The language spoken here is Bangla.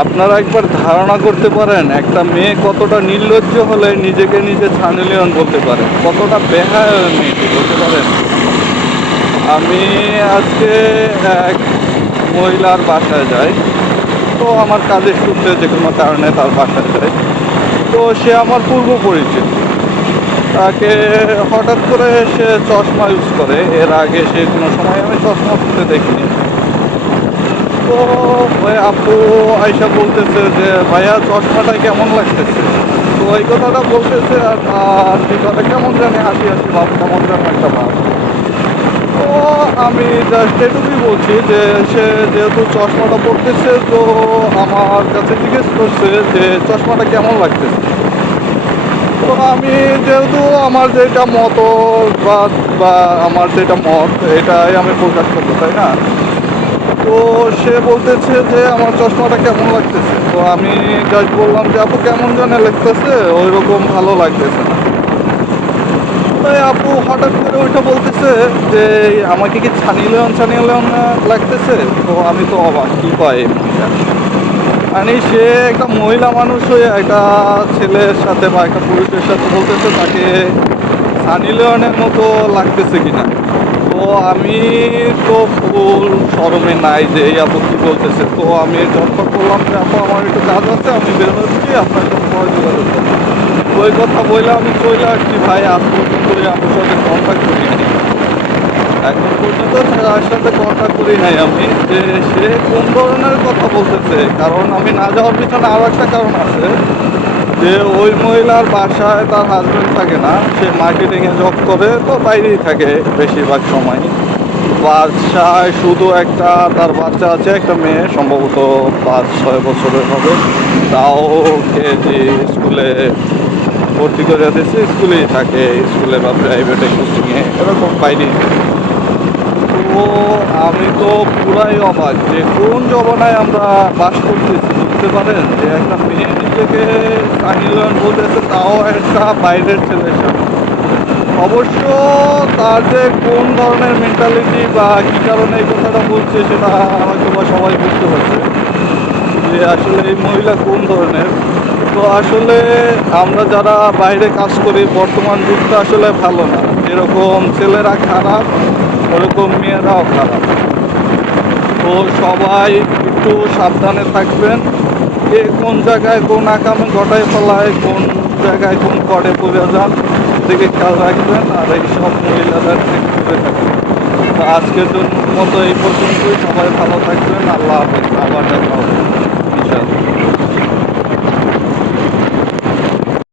আপনারা একবার ধারণা করতে পারেন, একটা মেয়ে কতটা নির্লজ্জ হলে নিজেকে নিজে ছানিলিয়ন বলতে পারে? কতটা বেহায় মেয়েটি বলতে পারেন আমি আজকে এক মহিলার বাসায় যাই। তো আমার কাজের সূত্রে যে কোনো কারণে তার বাসায় যাই। তো সে আমার পূর্ব পরিচিত। তাকে হঠাৎ করে সে চশমা ইউজ করে। এর আগে সে কোনো সময় আমি চশমা পরতে দেখিনি। তো ওই আপু আয়সা বলতেছে যে, ভাইয়া, চশমাটা কেমন লাগতেছে? তো ওই কথাটা বলতেছে আর তার ভিতরে কেমন জানি হাসি হাসি ভাব, কেমন যেন একটা ভাব। তো আমি জাস্ট এটুকুই বলছি যে, সে যেহেতু চশমাটা পড়তেছে তো আমার কাছে জিজ্ঞেস করছে যে, চশমাটা কেমন লাগতেছে? তো আমি যেহেতু আমার যেটা মত বা আমার যেটা মত, এটাই আমি প্রকাশ করব, তাই না? তো সে বলতেছে যে আমার চশমাটা কেমন লাগতেছে? তো আমি জাস্ট বললাম যে, আপু, কেমন জানে লাগতেছে? ওই রকম ভালো লাগতেছে না। তাই আপু হঠাৎ করে ওইটা বলতেছে যে, আমাকে কি ছানি লেন ছানি লেন লাগতেছে? তো আমি তো অবাক, কি মহিলা? মানে সে একটা মহিলা মানুষ হয়ে একটা ছেলের সাথে বা একটা পুরুষের সাথে বলতেছে তাকে সানি লিওনের মতো লাগতেছে কিনা? তো আমি তো শরমে নাই যে এই আপু কি বলতেছে? তো আমি যখন করলাম যে, আপু, আমার একটু কাজ আছে, আমি বের হচ্ছি আপনার সাথে পরে যোগাযোগ করব। ওই কথা বললে আমি চলে আসছি ভাই, আজ পর্যন্ত ওই সাথে কন্ট্যাক্ট করি নাই। এখন পর্যন্ত তার সাথে কন্ট্যাক্ট করি নাই আমি, যে সে কোন ধরনের কথা বলতেছে? কারণ আমি না যাওয়ার পিছনে আরও একটা কারণ আছে, যে ওই মহিলার বাসায় তার হাজব্যান্ড থাকে না, সে মার্কেটিংয়ে জব করে, তো বাইরেই থাকে বেশিরভাগ সময়। বাসায় শুধু একটা, তার বাচ্চা আছে, একটা মেয়ে, সম্ভবত পাঁচ, ছয় বছরের হবে। তাও কেজি স্কুলে ভর্তি করে দিয়েছে, স্কুলেই থাকে, স্কুলে বা প্রাইভেটে কোচিংয়ে এরকম থাকে তো আমি তো পুরাই অবাক, যে কোন জমানায় আমরা বাস করতেছি, বুঝতে পারেন? যে একটা মেয়ে নিজেকে সাহিলন বলতেছে তাও একটা বাইরের ছেলের সাথে অবশ্য তার যে কোন ধরনের মেন্টালিটি বা কী কারণে এই কথাটা বলছে সেটা হয়তো বা সবাই বুঝতে পারছে যে আসলে এই মহিলা কোন ধরনের। তো আসলে আমরা যারা বাইরে কাজ করি, বর্তমান যুগটা আসলে ভালো না। যেরকম ছেলেরা খারাপ, ওরকম মেয়েরাও খারাপ। তো সবাই একটু সাবধানে থাকবেন কে কোন জায়গায় কোন আকামে ঘটায় ফেলায় কোন জায়গায় কোন কড়ে পড়ে যান। দিকে খেয়াল রাখবেন আর এই সব মহিলাদের থেকে দূরে থাকবেন তো আজকের জন্য মতো এই পর্যন্তই। সবাই ভালো থাকবেন। আল্লাহ হাফেজ।